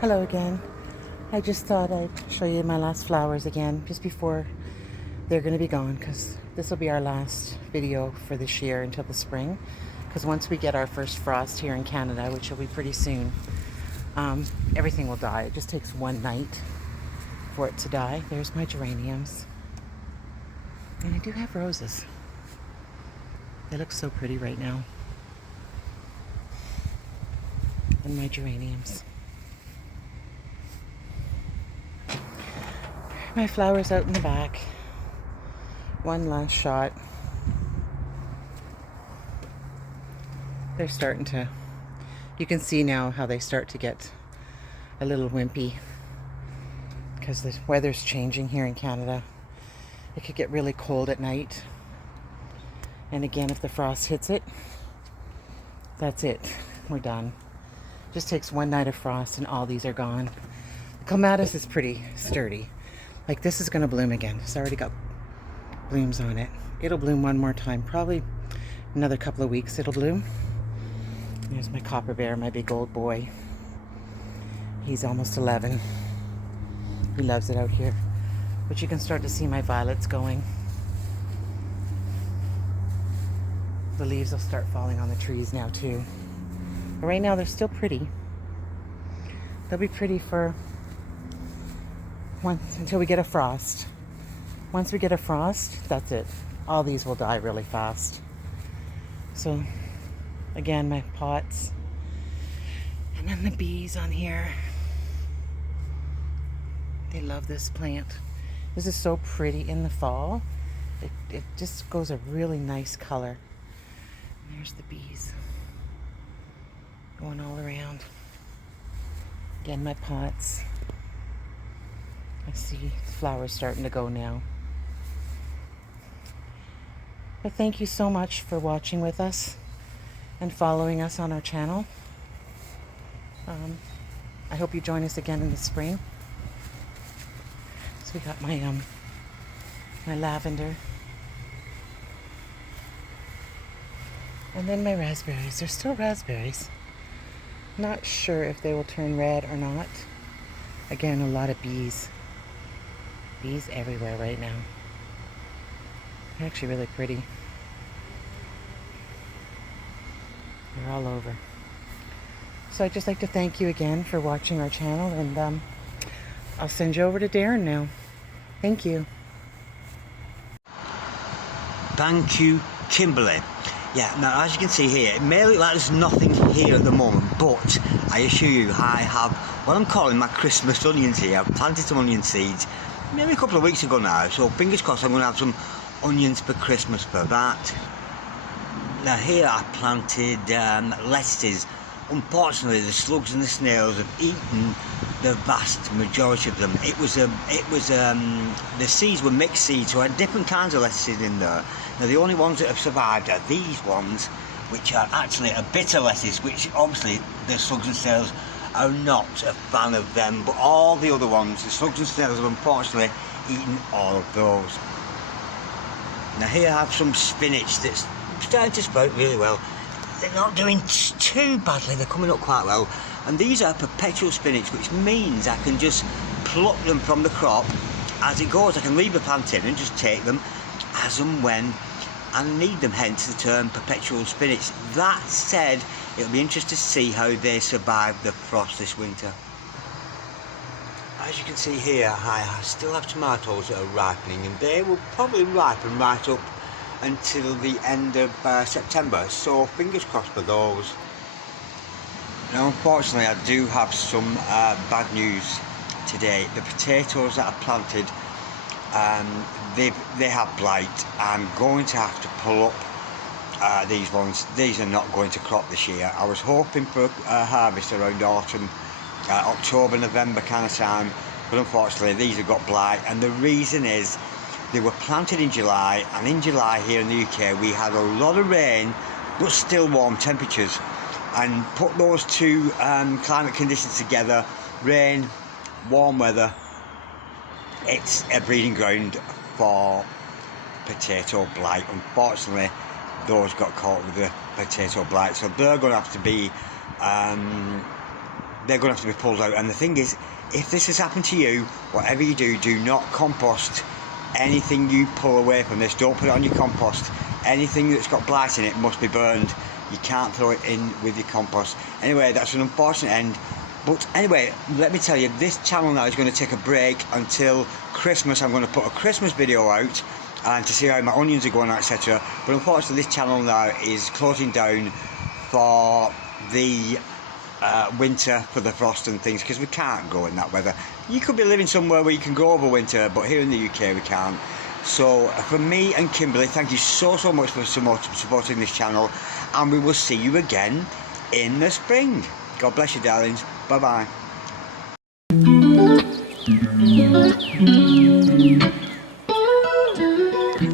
Hello again. I just thought I'd show you my last flowers again just before they're going to be gone, because this will be our last video for this year until the spring, because once we get our first frost here in Canada, which will be pretty soon, everything will die. It just takes one night for it to die. There's my geraniums, and I do have roses. They look so pretty right now. And my geraniums. My flowers out in the back. One last shot. They're starting to, you can see now how they start to get a little wimpy because the weather's changing here in Canada. It could get really cold at night. And again, if the frost hits it, that's it. We're done. Just takes one night of frost and all these are gone. The clematis is pretty sturdy. Like, this is going to bloom again. It's already got blooms on it. It'll bloom one more time. Probably another couple of weeks it'll bloom. There's my copper bear, my big old boy. He's almost 11. He loves it out here. But you can start to see my violets going. The leaves will start falling on the trees now too. But right now they're still pretty. They'll be pretty for until we get a frost. Once we get a frost, that's it. All these will die really fast. So again, my pots. And then the bees on here. They love this plant. This is so pretty in the fall. It just goes a really nice color. And there's the bees going all around. Again, my pots. I see the flowers starting to go now. But thank you so much for watching with us and following us on our channel. I hope you join us again in the spring. So we got my my lavender. And then my raspberries. They're still raspberries. Not sure if they will turn red or not. Again, a lot of bees. Bees everywhere right now. They're actually really pretty. They're all over. So I'd just like to thank you again for watching our channel, and I'll send you over to Darren now. Thank you. Thank you, Kimberly. Yeah, now as you can see here, it may look like there's nothing here at the moment, but I assure you I have what I'm calling my Christmas onions here. I've planted some onion seeds maybe a couple of weeks ago now, so fingers crossed I'm going to have some onions for Christmas for that. Now here I planted lettuces. Unfortunately, the slugs and the snails have eaten the vast majority of them. The seeds were mixed seeds, so I had different kinds of lettuces in there. Now the only ones that have survived are these ones, which are actually a bitter lettuce, which obviously the slugs and snails are not a fan of them, but all the other ones, the slugs and snails have unfortunately eaten all of those. Now here I have some spinach that's starting to sprout really well. They're not doing too badly, they're coming up quite well. And these are perpetual spinach, which means I can just pluck them from the crop as it goes. I can leave the plant in and just take them as and when I need them, hence the term perpetual spinach. That said, it'll be interesting to see how they survive the frost this winter. As you can see here, I still have tomatoes that are ripening, and they will probably ripen right up until the end of September, so fingers crossed for those. Now unfortunately I do have some bad news today. The potatoes that I planted, they have blight. I'm going to have to pull up these ones. These are not going to crop this year. I was hoping for a harvest around autumn, October, November kind of time, but unfortunately these have got blight, and the reason is they were planted in July, and in July here in the UK we had a lot of rain but still warm temperatures, and put those two climate conditions together, rain, warm weather, it's a breeding ground for potato blight. Unfortunately those got caught with the potato blight, so they're going to have to be pulled out. And the thing is, if this has happened to you, whatever you do, do not compost anything you pull away from this. Don't put it on your compost. Anything that's got blight in it must be burned. You can't throw it in with your compost. Anyway, that's an unfortunate end. But anyway, let me tell you, this channel now is going to take a break until Christmas. I'm going to put a Christmas video out and to see how my onions are going, etc. But unfortunately, this channel now is closing down for the winter, for the frost and things, because we can't go in that weather. You could be living somewhere where you can go over winter, but here in the UK we can't. So from me and Kimberly, thank you so much for supporting this channel, and we will see you again in the spring. God bless you, darlings. Bye bye.